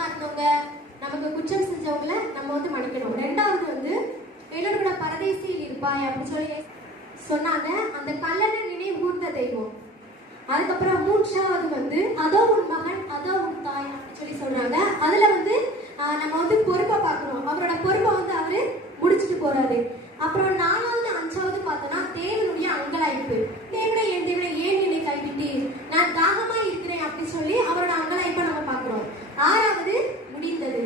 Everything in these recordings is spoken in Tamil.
பாவமா இருந்தவங்க, நமக்கு குற்றம் செஞ்சவங்கள நம்ம வந்து மன்னிக்கணும். ரெண்டாவது வந்து என்னோட பரதேசியில் இருப்பாய் அப்படின்னு சொல்லி சொன்னாங்க. அந்த கல்லனை நினைவு கூர்ந்த தெய்வம். அதுக்கப்புறம் மூன்றாவது வந்து அதோ உன் மகன் அதோ உன் தாய் அப்படின்னு சொல்லி சொல்றாங்க. அதுல வந்து நம்ம வந்து பொறுப்பை பார்க்கணும். அவரோட பொறுப்பை வந்து அவரு முடிச்சுட்டு போறாரு. அப்புறம் நாலாவது அஞ்சாவது பார்த்தோம்னா தேவனுடைய அங்கலாய்ப்பு. தேவனை என் தேவனை ஏன் என்னை கைவிட்டீர், நான் தாகமா இருக்கிறேன் அப்படின்னு சொல்லி அவரோட அங்கலாய்ப்பை நம்ம பார்க்கிறோம். ஆறாவது முடிந்தது.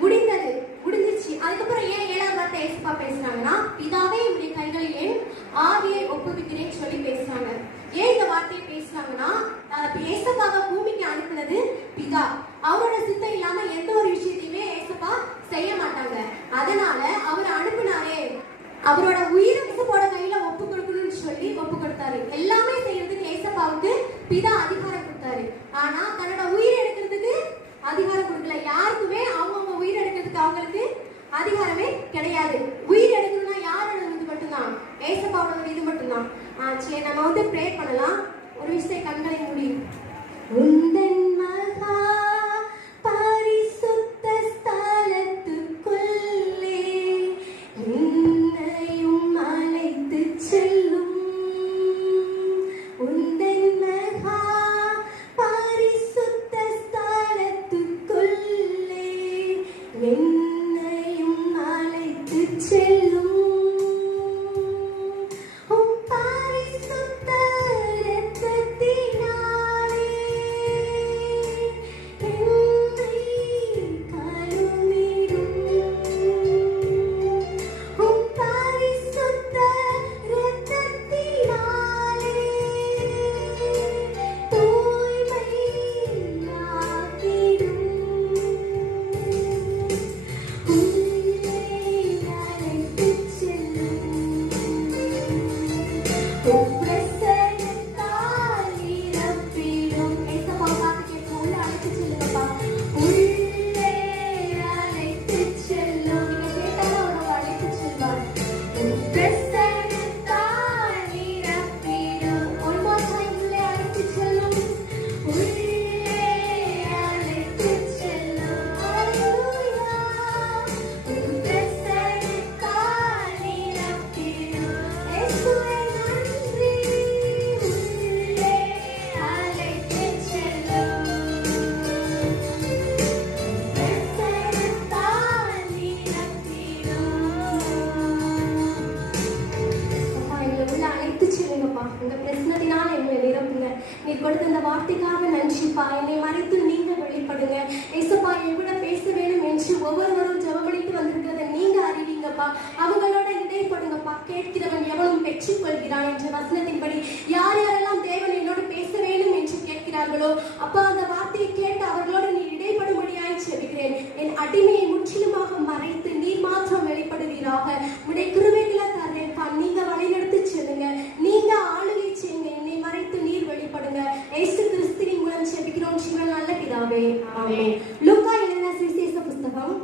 முடிந்தது முடிஞ்சிருச்சு. அதுக்கப்புறம் ஏன் ஏழாவது வார்த்தை ஏசப்பா பேசுறாங்கன்னா, பிதாவே உடைய கைகளில் ஏன் ஆவியை ஒப்புவிக்கிறேன்னு சொல்லி பேசுறாங்க. ஏன் இந்த வார்த்தையை பேசுறாங்கன்னா, ஏசப்பாவை பூமிக்கு அனுப்புனது பிதா. அவரோட சித்தம் இல்லாம எந்த ஒரு விஷயத்தையுமே ஏசப்பா செய்ய மாட்டாங்க. அதனால அவர் அனுப்புனாரே, அவரோட உயிரை ஏசப்பாவோட கையில ஒப்பு கொடுக்கணும்னு சொல்லி ஒப்பு கொடுத்தாரு. எல்லாமே செய்யறதுக்கு ஏசப்பாவுக்கு பிதா அதிகாரம் கொடுத்தாரு. ஆனா தன்னோட உயிரை எடுக்கிறதுக்கு அதிகாரம் கொடுக்கல. யாருக்குமே அவங்கவுங்க உயிர் எடுக்கிறதுக்கு அவங்களுக்கு அதிகாரமே கிடையாது. உயிர் எடுக்கணும்னா யாரோட இது மட்டும்தான், ஏசப்பாவோட இது மட்டும்தான். சரி, நம்ம வந்து ப்ரே பண்ணலாம். ஒரு விஷயம் கண்களை மூடி. உந்தன் மகா பரிசுத்த ஸ்தலத்துக்குள்ளே என்னையும் அழைத்து செல்லும். உந்தன் மகா பரிசுத்த ஸ்தலத்துக்குள்ளே என்னையும் அழைத்து செல்லும். நீர் கொடுத்த இந்த வார்த்தைக்காக நன்றிப்பா. என்னை மறைத்து நீங்க வெளிப்படுங்க ஏசப்பா. எவ்வளோ பேச வேணும் என்று ஒவ்வொருவரும் ஜெபமளித்து வந்திருக்கிறத நீங்க அறிவீங்கப்பா. அவங்களோட இடைப்படுங்கப்பா. கேட்கிறவன் எவனும் பெற்றுக் கொள்கிறான் என்ற வசனத்தின்படி யார் யாரெல்லாம் தேவன் என்னோடு பேச வேணும் என்று கேட்கிறார்களோ அப்பா, அந்த வார்த்தையை கேட்டு அவர்களோடு நீ இடைப்படும்படியாய் செபிக்கிறேன். என் அடிமையை முற்றிலுமாக மறைத்து நீர் மாத்திரம் வெளிப்படுவீராக. உடைய கிருபைகளை தரேன்ப்பா. நீங்க வழிநடத்தி செல்லுங்க, நீங்க ஆளுகை செய்யுங்க. என்னை மறைத்து நீர் வெளிப்படுங்க. இயேசு கிறிஸ்துவின் மூலம் செபிக்கிறோம் ஜீவன் நல்ல பிதாவே, ஆமென். லூக்கா எழுதின சுவிசேஷ புத்தகம்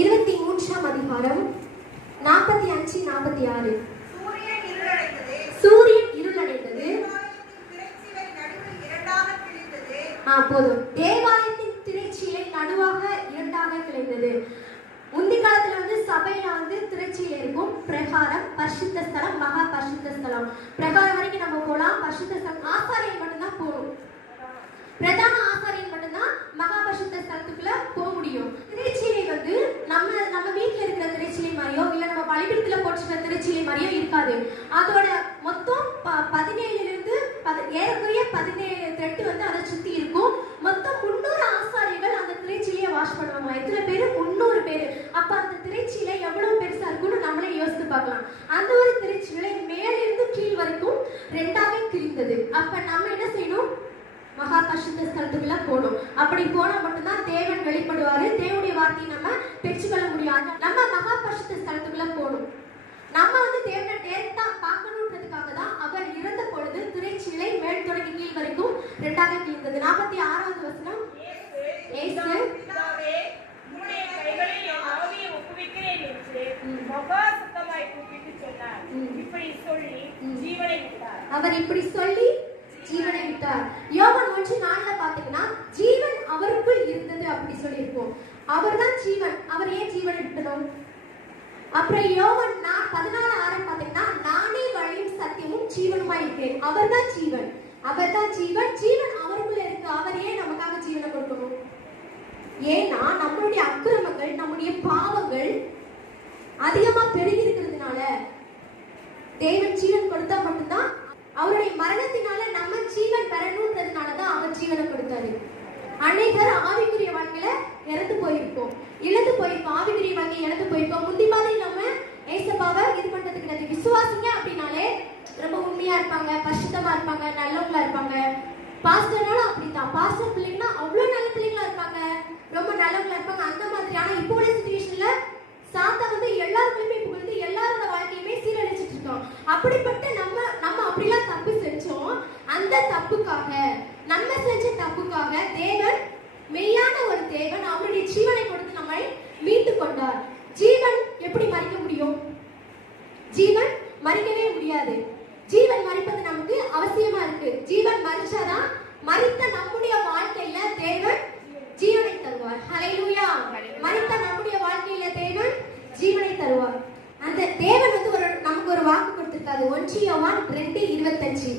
23ஆம் அதிகாரம் 45-46. சூரியன் இருளடைந்தது. போதும். தேவாலயத்தின் திரைச்சீலை நடுவாக இரண்டாக கிளைந்தது. முந்தி காலத்துல வந்து சபையில வந்து திரைச்சீலை இருக்கும். பிரகாரம், பரிசுத்த ஸ்தலம், மகா பரிசுத்த ஸ்தலம். பிரகாரம் வரைக்கும் நம்ம போலாம். பரிசுத்த ஸ்தலம் ஆசாரியன் மட்டும்தான் போகணும். பிரதான ஆசாரியன் மட்டும்தான் மகா பரிசுத்த ஸ்தலத்துக்குள்ள போக முடியும். திரைச்சீலை வந்து நம்ம வீட்டுல இருக்கிற திரைச்சீலை மாதிரியோ இல்ல நம்ம பலிபீடத்துல போட்டுற திரைச்சீலை மாதிரியோ இருக்காது. அதோட மொத்தம் 17 ஏறக்குறைய 17 த்ரெட் வந்து அதை சுத்தி இருக்கும். மொத்தம் 300 ஆசாரிகள் அந்த திரைச்சீலையை வாஷ் பண்ணுவாங்க. எத்தனை பேரு? 300 பேரு. அப்ப அந்த திரைச்சீலை எவ்வளவு பெருசா இருக்கும்னு நம்மளே யோசித்து பார்க்கலாம். அந்த ஒரு திரைச்சீலை மேலிருந்து கீழ் வரைக்கும் ரெண்டாக கிழிந்தது. அப்ப நம்ம என்ன செய்யணும்? மகா பரிசுத்த ஸ்தலத்துக்குள்ள போகணும். அப்படி போனா மட்டும்தான் தேவன் வெளிப்படுவாரு. தேவனுடைய வார்த்தையை நம்ம பெற்றுக்கொள்ள முடியாது. நம்ம மகா பரிசுத்த ஸ்தலத்துக்குள்ள போகணும். நம்ம வந்து தேவனை டேரக்டா பார்க்கணுன்றதுக்காக தான் அவர் இறந்த பொழுது திரைச்சீலை மேல் தொடங்கி கீழ் வரைக்கும் ரெண்டாக கிழிந்தது. 46வது வசனம். இயேசு அவர் இப்படி சொல்லி ஜீவனை விட்டார். யோவான் 1:4 பாத்தீங்கன்னா ஜீவன் அவருக்குள் இருந்தது அப்படி சொல்லியிருக்கோம். அவர் தான் ஜீவன். அவர் ஏன் ஜீவன் இருக்கணும்? அப்புறம் யோவான் 14:6 பாத்தீங்கன்னா, நானே வழியும் சத்தியமும் ஜீவனுமா இருக்கிறேன். அவர் தான் ஜீவன். அவர் தான் ஜீவன். ஜீவன் அவருக்குள்ள இருக்கு. அவர் ஏன் நமக்காக ஜீவனை கொடுக்கணும்? ஏன்னா நம்மளுடைய அக்கிரமங்கள், நம்முடைய பாவங்கள் அதிகமா பெருகி இருக்கிறதுனால தேவன் ஜீவன் கொடுத்தா மட்டும்தான், அவருடைய மரணத்தினால நம்ம ஜீவன் பெறணும்ன்றதுனாலதான் அவர் ஜீவனை கொடுத்தாரு. அநேகர் ஆவிக்குரிய வாழ்க்கையில இறந்து போயிருக்கோம், இழந்து போயிருக்கோம். ஆவிக்குரிய வாழ்க்கையை இழந்து போயிருக்கோம். முந்தி மாதிரி நம்ம ஏசப்பாவை இது பண்றது கிடையாது. விசுவாசிங்க அப்படின்னாலே ரொம்ப உண்மையா இருப்பாங்க, பரிசுத்தமா இருப்பாங்க, நல்லவங்களா இருப்பாங்க. பாஸ்டர்னாலும் அப்படித்தான். பாஸ்டர் பிள்ளைங்கன்னா அவ்வளவு நல்ல பிள்ளைங்களா இருப்பாங்க, ரொம்ப நல்லவங்களா இருப்பாங்க. அந்த மாதிரி. ஆனா இப்போ உள்ள சிச்சுவேஷன்ல சாத்தா வந்து எல்லாருக்குமே புகழ்ந்து எல்லாரோட வாழ்க்கையுமே சீரழிச்சிட்டு இருக்கோம். அப்படிப்பட்ட நம்ம அப்படிலாம் தப்பு செஞ்சோம். அந்த தப்புக்காக, நம்ம செஞ்ச தப்புக்காக தேவன், மெய்யான ஒரு தேவன், அவருடைய ஜீவனை கொடுத்து நம்மை மீட்டு கொண்டார். ஜீவன் எப்படி மறிக்க முடியும்? ஜீவன் மறிக்கவே முடியாது. ஜீவன் மறிப்பது நமக்கு அவசியமா இருக்கு. ஜீவன் மறிச்சாதான் மறித்த நம்முடைய வாழ்க்கையில தேவன் ஜீவனை தருவார். ஹல்லேலூயா. மறித்த நம்முடைய வாழ்க்கையில தேவன் ஜீவனை தருவார். அந்த தேவன் வந்து நமக்கு ஒரு வாக்கு கொடுத்திருக்காரு. 1 யோவான் 2:25.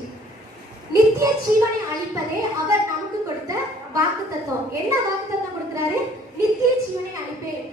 நித்திய ஜீவனை அளிப்பதே அவர் நமக்கு கொடுத்த வாக்குத்தத்தம். என்ன வாக்குத்தத்தம் கொடுக்கிறாரு? நித்திய ஜீவனை அளிப்பேன்.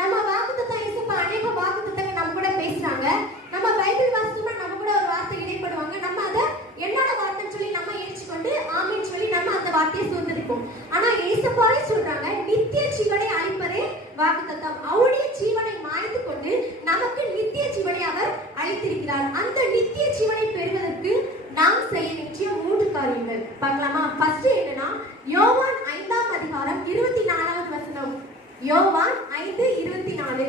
நம்ம வாக்குத்தத்தம் இயேசுப்பா அநேக வாக்குத்தத்தங்கள் நம்ம கூட பேசுறாங்க. நம்ம பைபிள் வாசிச்சோம்னா நம்ம கூட ஒரு வார்த்தை இடைப்படுவாங்க. நம்ம அதை என்னோட வார்த்தைன்னு சொல்லி நம்ம ஏற்றுக்கொண்டு ஆமீன் சொல்லி நம்ம அந்த வார்த்தையை சுதந்திரிப்போம். ஆனா இயேசுப்பாவே சொல்றாங்க, நித்திய ஜீவனை அளிப்பதே வாக்குத்தத்தம். அவருடைய ஜீவனை மாய்த்து கொண்டு நமக்கு நித்திய ஜீவனை அவர் அளித்திருக்கிறார். அந்த நித்திய ஜீவனை பெறுவதற்கு நாம் செய்ய வேண்டிய 3 காரியங்கள் பார்க்கலாமா? ஃபர்ஸ்ட் என்னன்னா, யோவான் 5:24. யோவான் 5:24.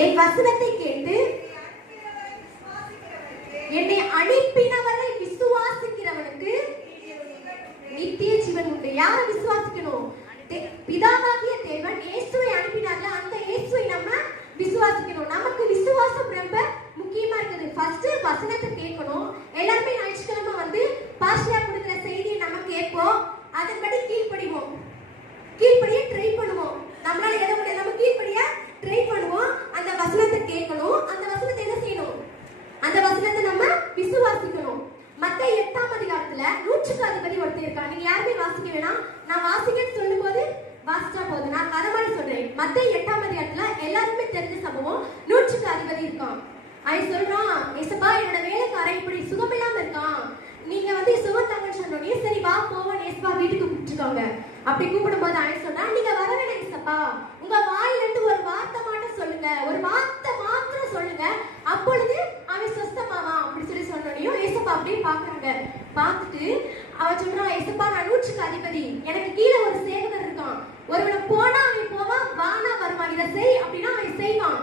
என் வசனத்தை கேட்டு என்னை அனுப்பினவரை விசுவாசிக்கிறவனுக்கு நித்திய ஜீவன் உண்டு. யாரை விசுவாசிக்கணும்? பிதாவாகிய தேவன் இயேசுவை அனுப்பினார்ல, அந்த இயேசுவை நம்ம விசுவாசிக்கணும். நமக்கு விசுவாசம் ரொம்ப முக்கியமா இருக்குது. ஃபர்ஸ்ட் வசனத்தை கேட்கணும். எல்லாருமே ஞாயிற்றுக்கிழமை வந்து பாஸ்டர் கொடுக்கிற செய்தியை நம்ம கேட்போம், அதன்படி கீழ்ப்படிவோம். கீழ்ப்படிய ட்ரை பண்ணுவோம். நம்மளால எதை முடியாது, நம்ம கீழ்ப்படிய ட்ரை பண்ணுவோம். அந்த வசனத்தை கேட்கணும். அந்த வசனத்தை என்ன செய்யணும்? அந்த வசனத்தை நம்ம விசுவாசிக்கணும். மத்தேயு 8:10 நூற்றுக்கு அதிபதி ஒருத்தர் இருக்கான். நீங்க யாருமே வாசிக்க வேணாம், நான் வாசிக்கன்னு சொல்லும் போது வாசிச்சா போதும். நான் கதை மாதிரி சொல்றேன். மத்தேயு 8:10 எல்லாருமே தெரிஞ்ச சம்பவம். நூற்றுக்கு அதிபதி இருக்கான். அவன் சொல்றான், ஏசப்பா என்னோட வேலைக்காரன் இப்படி சுகமில்லாம இருக்கான், நீங்க வந்து சுகத்தாங்கன்னு சொன்னோடனே சரி வா போவோம் ஏசப்பா வீட்டுக்கு கூப்பிட்டுருக்காங்க. அப்படி கூப்பிடும் போது அவன் சொன்னா, நீங்க வர வேணாம் ஏசப்பா, உங்க வாயிலிருந்து ஒரு வார்த்தை மட்டும் சொல்லுங்க, ஒரு வார்த்தை மாத்திரம் சொல்லுங்க, அப்பொழுது அவன் சொஸ்தமாவான் அப்படி சொல்லி சொன்னோடையும் ஏசப்பா அப்படியே பாக்குறாங்க. பார்த்துட்டு அவன் சொல்றான், ஏசப்பா நான் நூற்றுக்கு அதிபதி, எனக்கு கீழே ஒரு சேவகர் இருக்கான், ஒருவனை போனா அவன் போவான், வானா வருவான், இதை செய் அப்படின்னா அவன் செய்வான்.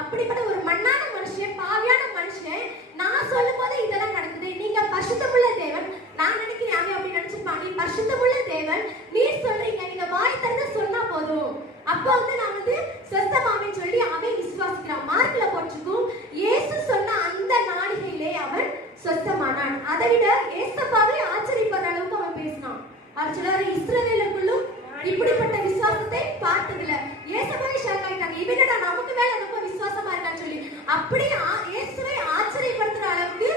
அப்படிப்பட்ட ஒரு மண்ணான மனுஷன், பாவியான மனுஷன், நான் சொல்லும் போது இதெல்லாம் நடக்குது. நீங்க பரிசுத்தமுள்ள தேவன், நான் நினைக்கிறேன் அவன் அப்படி நினைச்சிருப்பான், நீ பரிசுத்தமுள்ள தேவன், நீ சொல்றீங்க, நீங்க வாய் திறந்து சொன்னா போதும், அப்ப வந்து நான் வந்து சொஸ்தமாவேன்னு சொல்லி அவன் விசுவாசிக்கிறான். மார்க்ல போட்டிருக்கும், இயேசு சொன்ன அந்த நாளிகையிலே அவன் சொஸ்தமானான். அதை விட ஏசப்பாவே ஆச்சரியப்படுற அளவுக்கு அவன் பேசினான். அவர் சொல்றாரு, இஸ்ரவேலுக்குள்ளும் இப்படிப்பட்ட விசுவாசத்தை பார்த்ததில்ல. ஏசப்பாவே ஷாக் ஆயிட்டாங்க, இவனடா நமக்கு மேல ரொம்ப விசுவாசமா இருக்கான்னு சொல்லி. அப்படியே இயேசுவை ஆச்சரியப்படுத்துற அளவுக்கு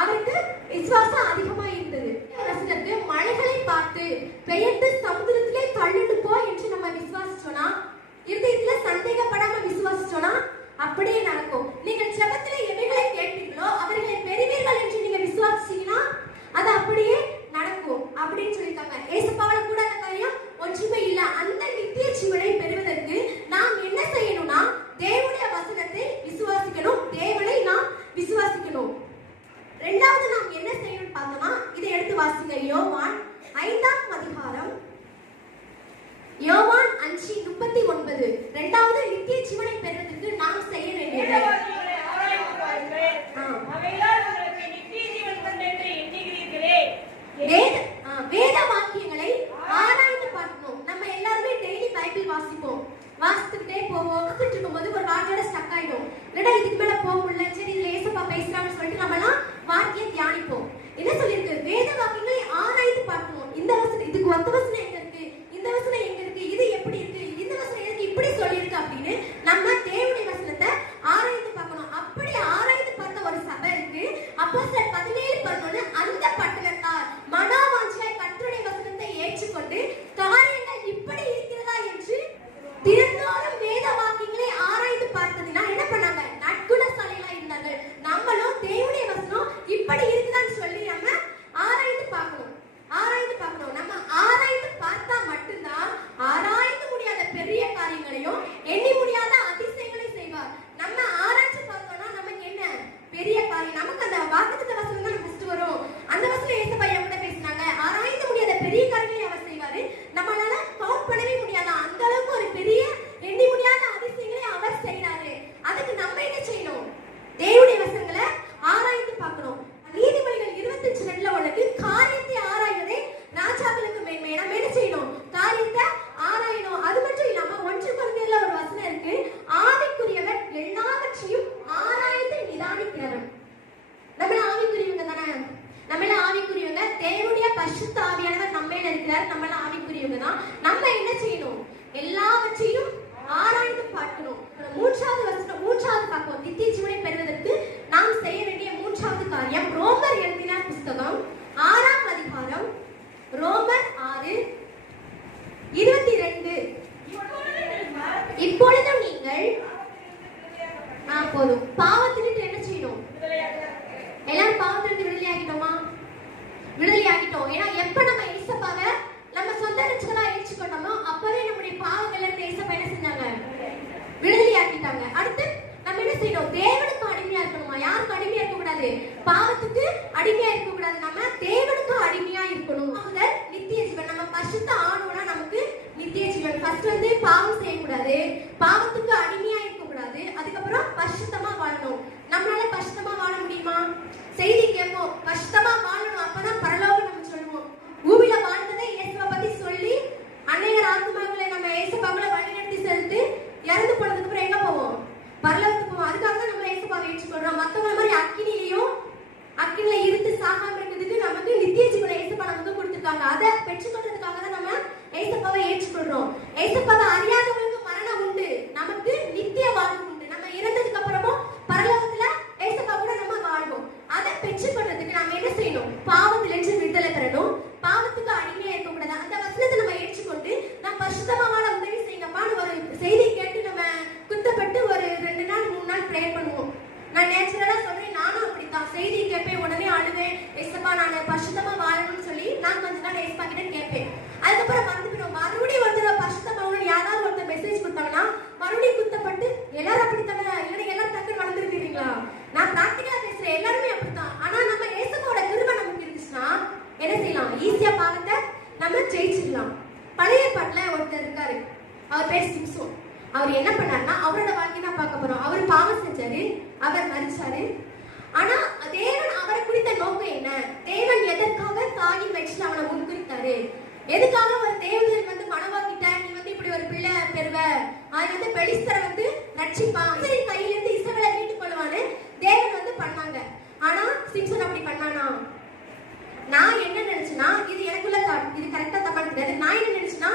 அவருக்கு விசுவாசம் அதிகமா இருந்தது. வசனத்து மலைகளை பார்த்து பெயர்ந்து சமுத்திரத்திலே தள்ளிட்டு போ என்று நம்ம விசுவாசிச்சோம்னா, இருதயத்துல சந்தேகப்படாம விசுவாசிச்சோம்னா அப்படியே நடக்கும். நீங்கள் ஜெபத்திலே எவைகளை கேட்பீர்களோ அவர்களை பெறுவீர்கள் என்று நீங்க விசுவாசிச்சீங்கன்னா அது அப்படியே நடக்கும் அப்படின்னு சொல்லிட்டாங்க. ஏசப்பாவால கூடாத காரியம் ஒன்றுமே இல்ல. அந்த நித்திய ஜீவனை பெறுவதற்கு நாம் என்ன செய்யணும்னா, தேவனுடைய வசனத்தை விசுவாசிக்கணும், தேவனை நாம் விசுவாசிக்கணும். இரண்டாவது நாம் என்ன செய்யணும்னு பார்த்தோம்னா, இதை எடுத்து வாசிங்க. யோவான் 5:39. யோவான் 5:39. இரண்டாவது நித்திய ஜீவனை பெறுவதற்கு நாம் செய்ய வேண்டியது வேத வாக்கியங்களை ஆராய்ந்து பார்க்கணும். நம்ம எல்லாருமே டெய்லி பைபிள் வாசிப்போம், வாசித்துக்கிட்டே போவோம். வாசிச்சுட்டு இருக்கும்போது ஒரு வார்த்தையோட ஸ்டக் ஆயிடும், இல்லடா இதுக்கு மேல போக முடியல, சரி இதுல ஏசப்பா பேசுறான்னு சொல்லிட்டு நம்மலாம் வாக்கியம் தியானிப்போம். என்ன சொல்லிருக்கு? வேத வாக்கியங்களை ஆராய்ந்து உனக்கு. காரியத்தை ஆராய்வதே ராஜாக்களுக்கு மேன்மை. நம்ம என்ன செய்யணும்? காரியத்தை ஆராயணும். அது மட்டும் இல்லாம 1 கொரிந்தியர்ல ஒரு வசனம் இருக்கு, ஆவிக்குரியவர் எல்லாவற்றையும் ஆராய்ந்து நிதானிக்கிறவர். நம்மள ஆவிக்குரியவங்க தானே, நம்மள ஆவிக்குரியவங்க. தேவனுடைய பரிசுத்த ஆவியானவர் நம்ம மேல இருக்கிறார், நம்மள ஆவிக்குரியவங்க தான். நம்ம என்ன செய்யணும்? எல்லாவற்றையும் ஆராய்ந்து பார்க்கணும். 3வது வசனம், 3வது பார்ப்போம். நித்திய ஜீவனை பெறுவதற்கு நாம் செய்ய வேண்டிய 3வது காரியம் ரோமர் எழுதின புஸ்தகம் 6ஆம் அதிகாரம், ரோமர் 6:22. இப்பொழுதும் நீங்கள் போதும் பாவத்திலிருந்து என்ன செய்யணும்? எல்லாரும் பாவத்திலிருந்து விடுதலை ஆகிட்டோமா? விடுதலை ஆகிட்டோம். ஏன்னா எப்ப நம்ம இயேசுவை நம்ம சொந்த ரட்சகரா ஏற்றுக்கொண்டோமோ அப்பவே நம்முடைய பாவங்கள்ல இருந்து இயேசுவை என்ன செஞ்சாங்க? விடுதலை ஆக்கிட்டாங்க. அடுத்து நம்ம என்ன செய்யணும்? தேவனுக்கு அடிமையா இருக்கணுமா? யாருக்கு அடிமையா இருக்க கூடாது? பாவத்துக்கு அடிமையா இருக்க கூடாது. நம்ம தேவனுக்கு அடிமையா இருக்கணும். முதல் நித்திய ஜீவன். நம்ம பரிசுத்த ஆனோம்னா நமக்கு நித்திய ஜீவன். ஃபர்ஸ்ட் வந்து பாவம் செய்யக்கூடாது, பாவத்துக்கு அடிமையா இருக்க கூடாது. அதுக்கப்புறம் பரிசுத்தமா வாழணும். நம்மளால பரிசுத்தமா வாழ முடியுமா? செய்தி கேட்போம், பரிசுத்தமா வாழணும், அப்பதான் பரலோகம் நம்ம சொல்லுவோம். பூமியில வாழ்ந்ததை இயேசுவை பத்தி சொல்லி அநேகர் ஆத்மாக்களை நம்ம இயேசுபாவுல வழிநடத்தி செலுத்தி இறந்து போனதுக்கு அப்புறம் எங்க போவோம்? பரலோகத்துக்கு போவோம். அதுக்காக தான் நம்ம இயேசுபாவை ஏற்றுக்கொள்றோம். மத்தவங்க மாதிரி அக்கினில இருந்து சாகாம இருக்கிறதுக்கு நமக்கு நித்திய ஜீவனை இயேசுபா நமக்கு கொடுத்திருக்காங்க. அதை பெற்றுக்கொள்றதுக்காக தான் நம்ம இயேசுபாவை ஏற்றுக்கொள்றோம். இயேசுபாவை அறியாதவங்களுக்கு மரணம் உண்டு, நமக்கு நித்திய வாழ்வு உண்டு. நம்ம இறந்ததுக்கு அப்புறமும் பரலோகத்துல இயேசுபா கூட நம்ம வாழ்வோம். அதை பெற்றுக்கொள்றதுக்கு நம்ம என்ன செய்யணும்? பாவத்திலிருந்து விடுதலை பெறணும், பாவத்துக்கு அடிமையா இருக்க கூடாது. அந்த வசனத்தை நம்ம ஏற்றுக்கொண்டு நம்ம பரிசுத்தமா வாழ உதவி செய்யுங்கப்பான்னு ஒரு செய்தி கேட்டு நம்ம குத்தப்பட்டு ஒரு 2 நாள் 3 நாள் ப்ரேயர் பண்ணுவோம். நான் நேச்சுரலா சொல்றேன், நானும் அப்படித்தான். செய்தி கேட்பேன், உடனே அழுவேன், ஏசப்பா நான் பரிசுத்தமா வாழணும்னு சொல்லி நான் கொஞ்ச நாள் ஏசப்பா கிட்ட கேட்பேன். அதுக்கப்புறம் வந்துவிடும். மறுபடியும் ஒருத்தர் பரிசுத்தமாகணும் யாராவது ஒருத்தர் மெசேஜ் கொடுத்தாங்கன்னா மறுபடியும் குத்தப்பட்டு எல்லாரும் அப்படித்தானே? இல்லைன்னா எல்லாரும் டக்குன்னு வளர்ந்துருக்கீங்களா? நான் பிராக்டிகலா பேசுறேன், எல்லாருமே அப்படித்தான். ஆனா நம்ம ஏசப்பாவோட கிருபை நமக்கு இருந்துச்சுன்னா என்ன செய்யலாம்? ஈஸியா பாவத்தை நம்ம ஜெயிச்சிடலாம். பழைய பாட்டுல ஒருத்தர் இருக்காரு, அவர் பேர் சிம்சோன். அவர் என்ன பண்ணாருன்னா, அவரோட வாழ்க்கை தான் பார்க்க போறோம். அவர் பாவம் செஞ்சாரு, அவர் மரிச்சாரு. ஆனா தேவன் அவரை குறித்த நோக்கம் என்ன? தேவன் எதற்காக தாயின் வயிற்றுல அவனை முன்குறித்தாரு? எதுக்காக ஒரு தேவதூதன் வந்து மனவாக்கிட்ட நீ வந்து இப்படி ஒரு பிள்ளை பெறுவ, அது வந்து பெலிஸ்தரை வந்து ரட்சிப்பான், கையிலிருந்து இஸ்ரவேலை மீட்டுக் கொள்வான்னு தேவன் வந்து பண்ணாங்க. ஆனா சிம்சோன் அப்படி பண்ணானா? நான் என்ன நினைச்சேன்னா, இது எனக்குள்ள இது கரெக்டா தப்பான்னு தெரியாது. நான் என்ன நினைச்சேன்னா,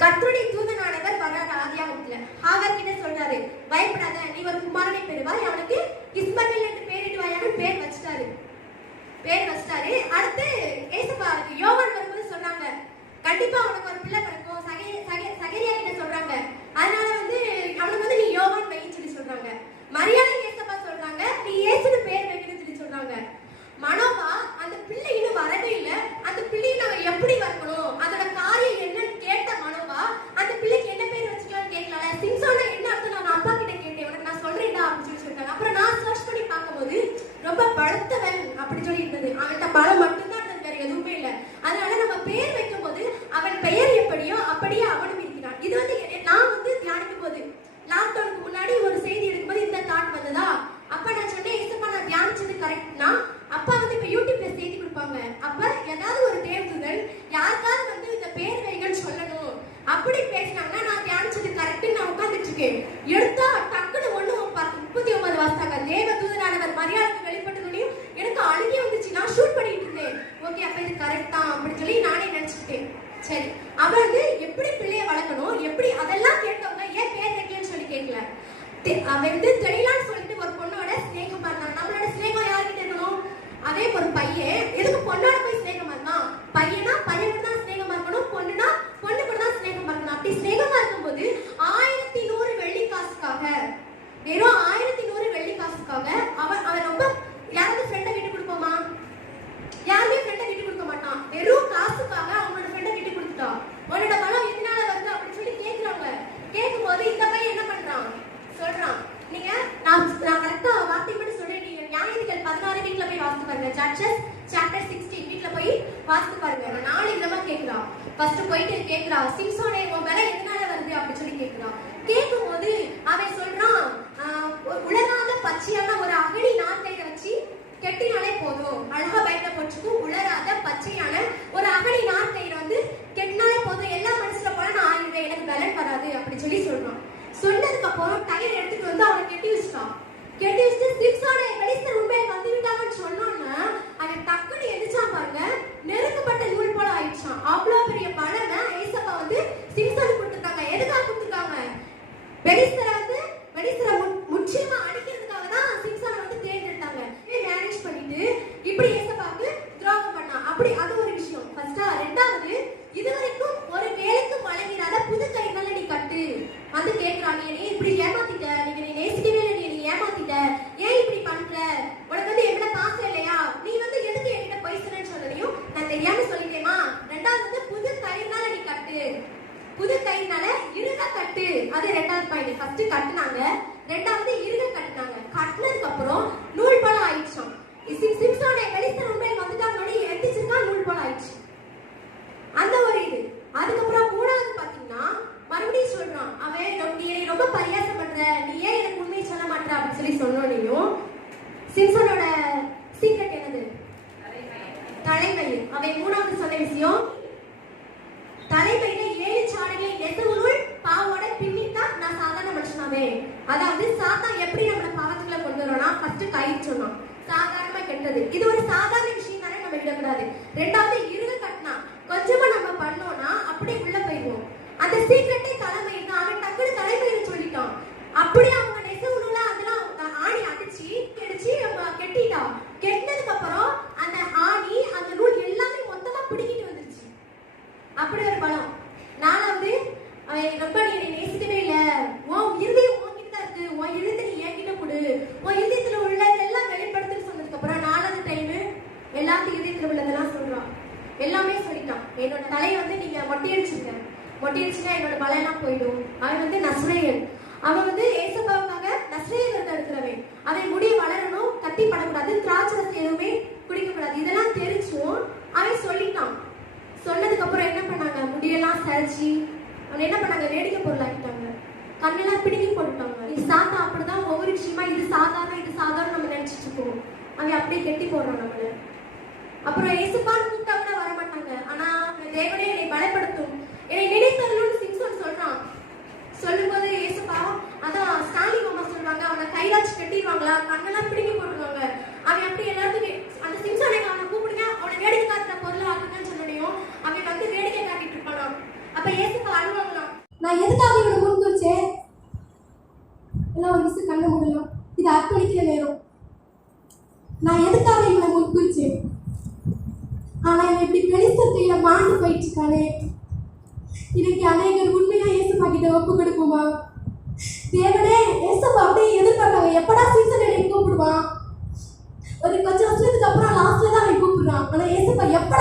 கர்த்தருடைய தூதனானவர் வர்றாரு ஆதியாகமத்துல. ஆகார் கிட்ட சொல்றாரு, பயப்படாத, நீ ஒரு குமாரனை பெறுவாய், அவனுக்கு இஸ்மவேல் என்று பேரிடுவாயான்னு பேர் வச்சிட்டாரு. அடுத்து ஏசப்பா யோவான் வரும்போது சொன்னாங்க, கண்டிப்பா அவனுக்கு ஒரு பிள்ளை பிறக்கும். சகரியா கிட்ட சொல்றாங்க, அதனால வந்து அவனுக்கு வந்து நீ யோவான் வைன்னு சொல்லி சொல்றாங்க. மரியாதை ஏசப்பா சொல்றாங்க, நீ இயேசுன்னு பேர் வைக்கணும்னு சொல்லி சொல்றாங்க. மனோவா அந்த பிள்ளை இன்னும் வரவே இல்லை, அந்த பிள்ளையை நாங்க எப்படி வைக்கணும், அதோட காரியம் என்னன்னு கேட்ட மனோவா அந்த பிள்ளைக்கு என்ன பேர் வச்சுக்கலாம்னு கேட்கல. சிம்சோனா என்ன அர்த்தம் நான் அப்பா கிட்ட கேட்டேன், உனக்கு நான் சொல்றேன்டா அப்படின்னு சொல்லிட்டாங்க. அப்புறம் நான் சர்ச் பண்ணி பார்க்கும்போது ரொம்ப பழுத்தவன் அப்படி சொல்லி இருந்தது. அவன்கிட்ட பழம் மட்டும்தான் இருந்தது, வேற எதுவுமே இல்லை. அதனால நம்ம பேர் வைக்கும் போது அவன் பெயர் எப்படியோ அப்படியே அவனும் இருக்கிறான். இது வந்து நான் வந்து தியானிக்கும் போது லாக்டவுனுக்கு முன்னாடி ஒரு செய்தி எடுக்கும்போது இந்த தாட் வந்ததா. அப்ப நான் சொன்னேன், ஏசப்பா நான் தியானிச்சது கரெக்ட்னா அப்பா வந்து இப்ப யூடியூப்ல செய்தி கொடுப்பாங்க. அப்ப ஏதாவது ஒரு தேவதூதன் யாருக்காவது வந்து இந்த பேர் வைங்கன்னு சொல்லணும் அப்படி பேசினாங்கன்னா நான் தியானிச்சது கரெக்ட்னு நான் உட்கார்ந்துட்டு இருக்கேன். எடுத்தா டக்குன்னு 1:39 வாசித்தாங்க. தேவதூதனானவர் மரியாதைக்கு வெளிப்பட்டதுனையும் எனக்கு அழுகி வந்துச்சு. நான் ஷூட் பண்ணிட்டு இருந்தேன். ஓகே, அப்ப இது கரெக்ட் தான் அப்படின்னு சொல்லி நானே நினைச்சுட்டேன். சரி, அவன் வந்து எப்படி பிள்ளைய வளர்க்கணும், எப்படி அதெல்லாம் கேட்டவங்க ஏன் பேர் வைக்கலன்னு சொல்லி கேட்கல. அவன் வந்து தெரியலான்னு சொல்லிட்டு ஒரு பொண்ணோட ஸ்நேகம் பண்ணான். நம்மளோட ஸ்நேகம் யார்கிட்ட இருக்கணும்? அதே ஒரு பையன் எதுக்கு பொண்ணோட போய் ஸ்நேகமா இருக்கான்? பையனா பையன் கூட தான் ஸ்நேகமா இருக்கணும், பொண்ணுனா பொண்ணு கூட தான் ஸ்நேகமா இருக்கணும். அப்படி ஸ்நேகமா இருக்கும்போது 1100 வெள்ளி காசுக்காக, வெறும் 1100 வெள்ளி காசுக்காக அவன் ரொம்ப யாராவது ஃப்ரெண்டை விட்டு கொடுப்போமா? யாருமே ஃப்ரெண்டை விட்டு கொடுக்க மாட்டான். வெறும் காசுக்காக அவனோட ஃப்ரெண்டை விட்டு கொடுத்துட்டான். உன்னோட பலம் எதனால வருது அப்படின்னு சொல்லி கேட்கிறாங்க. கேட்கும்போது இந்த பையன் என்ன பண்றான்? சொல்றான், நீங்க நான் கரெக்டா வார்த்தை மட்டும் சொல்றேன், நீங்க நியாயாதிபதிகள் 16 வீட்ல போய் வாசித்து பாருங்க. ஜட்ஜஸ் சாப்டர் 16 வீட்ல போய் வாசித்து பாருங்க. நான் 4 விதமா கேட்கிறான். ஃபர்ஸ்ட் போயிட்டு கேட்கிறா, சிம்சோனே உன் மேல எதனால வருது அப்படின்னு சொல்லி கேட்கிறான். கேட்கும்போது அவன் சொல்றான், உலகாத பச்சையான ஒரு அகழி நாற்கையை வச்சு கெட்டினாலே போதும், அழகா பைபிள போட்டுக்கும், உலராத பச்சையான ஒரு அகனி நார் கயிறு வந்து கெட்டினாலே போதும், எல்லா மனுஷன போல நான் ஆயிடுவேன், எனக்கு பலன் வராது அப்படி சொல்லி சொல்றான். சொன்னதுக்கு அப்புறம் டயர் எடுத்துட்டு வந்து அவனை கெட்டி வச்சுட்டான். கெட்டி வச்சுட்டு சிம்சோனே பெலிஸ்தர் உண்மையை வந்து விட்டாங்கன்னு சொன்னோன்னா அவன் டக்குன்னு எந்திரிச்சான் பாருங்க, நெருக்கப்பட்ட நூல் போல ஆயிடுச்சான். அவ்வளவு பெரிய பலனை ஏசப்பா வந்து சிம்சோனுக்கு கொடுத்துருக்காங்க. எதுக்காக கொடுத்துருக்காங்க? பெலிஸ்தரை முற்றிலுமா அடிக்கிறதுக்காக தான் சிம்சோனை வந்து தேர்ந்தெடுத்தாங்க. மேனேஜ் பண்ணிட்டு இப்படி ஏசப்பாவுக்கு துரோகம் பண்ணான். அப்படி அது ஒரு விஷயம். ஃபர்ஸ்டா. ரெண்டாவது, இதுவரைக்கும் ஒரு வேலைக்கு வழங்கிடாத புது கைகளை நீ கட்டு வந்து கேட்கிறாங்க. நீ இப்படி ஏமாத்திட்ட, நீ நேசிக்கவே இல்லை, நீ ஏமாத்திட்ட, ஏன் இப்படி பண்ற, உனக்கு வந்து என்ன காசு இல்லையா, நீ வந்து எதுக்கு என்கிட்ட போய் சொன்னு சொன்னதையும் நான் தெரியாம சொல்லிட்டேமா. ரெண்டாவது வந்து புது கைனால நீ கட்டு, புது கைனால இருக கட்டு. அது ரெண்டாவது பாயிண்ட். ஃபர்ஸ்ட் கட்டுனாங்க, ரெண்டாவது இருக கட்டுனாங்க. கட்டினதுக்கு அப்புறம் நூல் போல ஆயிடுச்சான். சிம்சோனை பெலிஸ்தர் உண்மையில் வந்துட்டாங்க, எந்திரிச்சிருக்கா, நூல் போல ஆயிடுச்சு. அந்த ஒரு இது. அதுக்கப்புறம் மூணாவது பாத்தீங்கன்னா மறுபடியும் சொல்றான், அவன் நீ ரொம்ப பரியாசம் பண்ற, நீ ஏன் எனக்கு உண்மையை சொல்ல மாட்டேற அப்படின்னு சொல்லி சொன்னோனையும் சிம்சனோட சீக்ரெட் என்னது? தலைமயில். அவன் மூணாவது சொன்ன விஷயம், தலைமையில 7 சாடைகளை நெசவுநூல் பாவோட பின்னிட்டா நான் சாதாரண மனுஷனாவே. அதாவது சாத்தான் எப்படி நம்மள பாவத்துக்குள்ள கொண்டு வரோம்னா ஃபர்ஸ்ட் கயிறு சொன்னான், சாதாரணமா கெட்டது. இது ஒரு சாதாரண விஷயம் தானே, நம்ம விடக்கூடாது. ரெண்டாவது இருக கட்டினா கொஞ்சமா நம்ம பண்ணோம்னா அப்படியே உள்ள போயிடுவோம். அந்த சீக்ரெட்டே தலைமையில் தான். அவன் டக்குனு தலைமையில் சொல்லிட்டான். அப்படியே அவங்க நெசவுநூல அதெல்லாம் ஆணி அடிச்சு கெட்டிட்டான். கெட்டினதுக்கு அப்புறம் அந்த ஆணி அந்த நூல் எல்லாமே மொத்தமா பிடிக்கிட்டு வந்துருச்சு. அப்படி ஒரு பலம். நாலாவது, ரொம்ப நீ நேசிக்கவே இல்லை, உன் இருதயம் உன்கிட்ட தான் இருக்கு, உன் எழுத்து நீ என்கிட்ட கொடு, உன் இதயத்துல உள்ளதெல்லாம் வெளிப்படுத்துன்னு சொன்னதுக்கு அப்புறம் நாலாவது டைம் எல்லாத்தையும் இதயத்துல உள்ளதெல்லாம் சொல்றான். எல்லாமே சொல்லிட்டான். என்னோட தலையை வந்து நீங்க மொட்டையடிச்சுங்க, மொட்டையடிச்சுன்னா என்னோட பலையெல்லாம் போயிடும். அவன் வந்து நஸ்ரேயன். அவன் வந்து ஏசப்பாவுக்காக நஸ்ரேயன் இருக்கிறவன். அவன் முடி வளரணும், கட்டி படக்கூடாது, திராட்சரசம் எதுவுமே குடிக்கக்கூடாது, இதெல்லாம் தெரிஞ்சும் அவன் சொல்லிட்டான். சொன்னதுக்கு அப்புறம் என்ன பண்ணாங்க? முடியெல்லாம் சரிச்சு அவன் என்ன பண்ணாங்க? வேடிக்கை பொருளாக்கிட்டாங்க, கண்ணெல்லாம் பிடிக்கி போட்டுட்டாங்க. இது சாத்தா அப்படிதான் ஒவ்வொரு விஷயமா இது சாதாரண நம்ம நினைச்சிட்டு இருக்கோம். அவன் அப்படியே கெட்டி போடுறான் நம்மள. அப்புறம் ஏசுப்பான்னு கூப்பிட்டா கூட வர மாட்டாங்க. ஆனா தேவனே என்னை பலப்படுத்தும், என்னை நினைத்தருளும்னு சிம்சோன் சொல்றான். சொல்லும்போது ஏசுப்பா அதான் ஸ்டாலின் மாமா சொல்லுவாங்க, அவனை கைலாச்சு கட்டிடுவாங்களா, கண்ணெல்லாம் பிடிங்கி போட்டுருவாங்க. அவன் அப்படி எல்லாத்துக்கும் அந்த சிம்சோனை அவனை கூப்பிடுங்க, அவனை வேடிக்கை காட்டுற பொருளை ஆகுங்கன்னு சொன்னோடையும் அவன் வந்து வேடிக்கை காட்டிட்டு இருப்பானா. அப்ப ஏசுப்பா அழுவாங்களாம், நான் எதுக்காக இவனை முன் குறிச்சேன், எல்லாம் ஒரு மிஸ் கண்ண முடியலாம், இது அர்ப்பணிக்கிற நேரம், நான் எதுக்காக இவனை முன் குறிச்சேன், ஆனா இவன் இப்படி பெலிஸ்தர் கையில மாண்டு போயிட்டு இருக்கானே. இன்னைக்கு அநேகர் உண்மையா ஏசப்பா கிட்ட ஒப்பு கொடுக்குமா? தேவனே, ஏசப்பா அப்படியே எதிர்பார்க்காங்க, எப்படா சீசன் என்னை கூப்பிடுவான். ஒரு கொஞ்சம் வருஷத்துக்கு அப்புறம் லாஸ்ட்ல தான் அவன் கூப்பிடுறான். ஆனா ஏசப்பா எப்படா